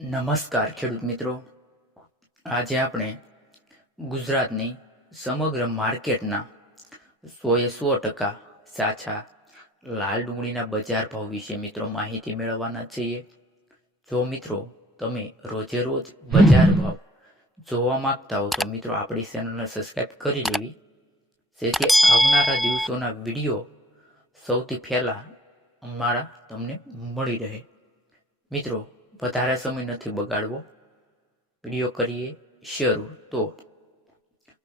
નમસ્કાર ખેડૂત મિત્રો, આજે આપણે ગુજરાતની સમગ્ર માર્કેટના 100% સાચા લાલ ડુંગળીના બજાર ભાવ વિશે મિત્રો માહિતી મેળવવાના છીએ। જો મિત્રો તમે રોજે રોજ બજાર ભાવ જોવા માંગતા હો તો મિત્રો આપણી ચેનલને સબસ્ક્રાઈબ કરી લેવી, જેથી આવનારા દિવસોના વિડીયો સૌથી પહેલા અમારા તમને મળી રહે। મિત્રો વધારે સમય નથી બગાડવો, વિડીયો કરીએ શરૂ। તો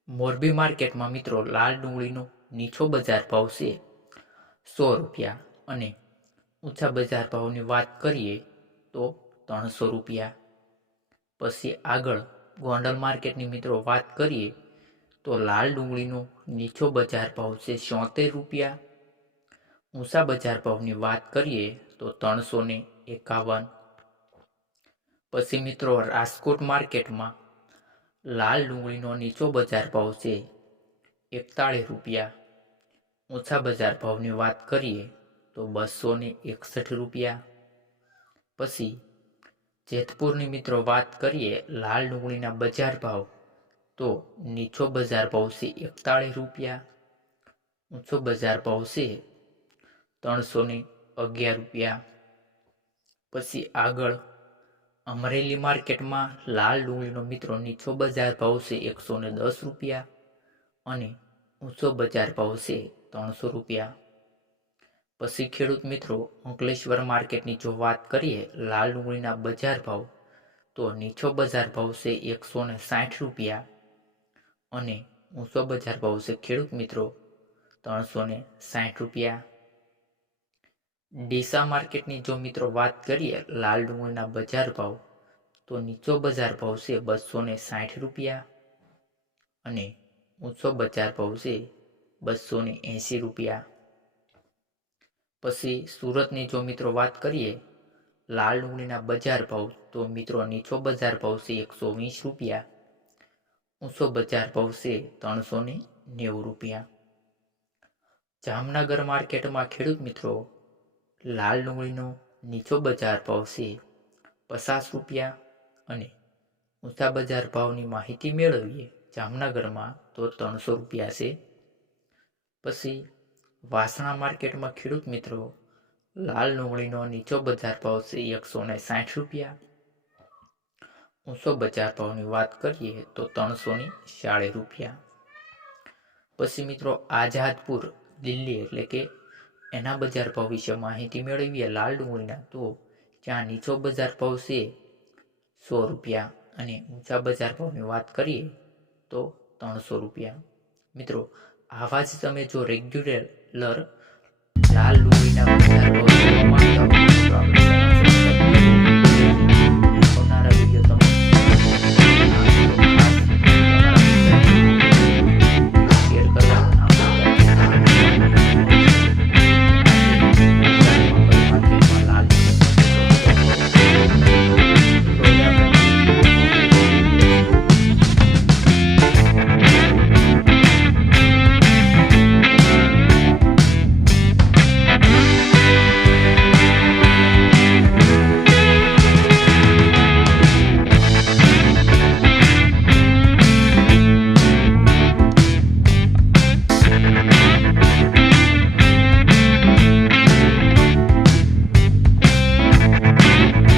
મોરબી માર્કેટમાં મિત્રો લાલ ડુંગળીનો નીચો બજાર ભાવ છે 100 રૂપિયા અને ઊંચા બજાર ભાવની વાત કરીએ તો 300 રૂપિયા। પછી આગળ ગોંડલ માર્કેટની મિત્રો વાત કરીએ તો લાલ ડુંગળીનો નીચો બજાર ભાવ છે 76 રૂપિયા। ઊંચા બજાર ભાવની વાત કરીએ તો 351। પછી મિત્રો રાજકોટ માર્કેટમાં લાલ ડુંગળીનો નીચો બજાર ભાવ છે 41 રૂપિયા। ઊંચા બજાર ભાવની વાત કરીએ તો 261 રૂપિયા। પછી જેતપુરની મિત્રો વાત કરીએ લાલ ડુંગળીના બજાર ભાવ તો નીચો બજાર ભાવ છે 41 રૂપિયા, ઊંચો બજાર ભાવ છે 311 રૂપિયા। પછી આગળ અમરેલી માર્કેટમાં લાલ ડુંગળીનો મિત્રો નીચો બજાર ભાવ છે 110 રૂપિયા અને ઊંચો બજાર ભાવ છે 300 રૂપિયા। પછી ખેડૂત મિત્રો અંકલેશ્વર માર્કેટની જો વાત કરીએ લાલ ડુંગળીના બજાર ભાવ તો નીચો બજાર ભાવ છે 160 રૂપિયા અને ઊંચો બજાર ભાવ છે ખેડૂત મિત્રો 360 રૂપિયા। ડીસા માર્કેટની જો મિત્રો વાત કરીએ લાલ ડુંગળીના બજાર ભાવ તો નીચો બજાર ભાવ છે 260 રૂપિયા અને ઊંચો બજાર ભાવ છે 280 રૂપિયા। પછી સુરતની જો મિત્રો વાત કરીએ લાલ ડુંગળીના બજાર ભાવ તો મિત્રો નીચો બજાર ભાવ છે 120 રૂપિયા, ઊંચો બજાર ભાવ છે 390 રૂપિયા। જામનગર માર્કેટમાં ખેડૂત મિત્રો લાલ ડુંગળીનો નીચો બજાર ભાવ છે 50 રૂપિયા અને ઊંચા બજાર ભાવની માહિતી મેળવીએ જામનગરમાં તો 300 રૂપિયા છે। પછી વાસણા માર્કેટમાં ખેડૂત મિત્રો લાલ ડુંગળીનો નીચો બજાર ભાવ છે 160 રૂપિયા, ઊંચો બજાર ભાવની વાત કરીએ તો 340 રૂપિયા। પછી મિત્રો આઝાદપુર દિલ્હી એટલે કે એના બજાર ભાવ વિશે માહિતી મેળવીએ લાલ ડુંગળીના તો ત્યાં નીચો બજાર ભાવ છે 100 રૂપિયા અને ઊંચા બજાર ભાવની વાત કરીએ તો 300 રૂપિયા। મિત્રો આવા જ તમે જો રેગ્યુલર લાલ ડુંગળીના બજાર ભાવ જોવા માંગતા હો તો આપણે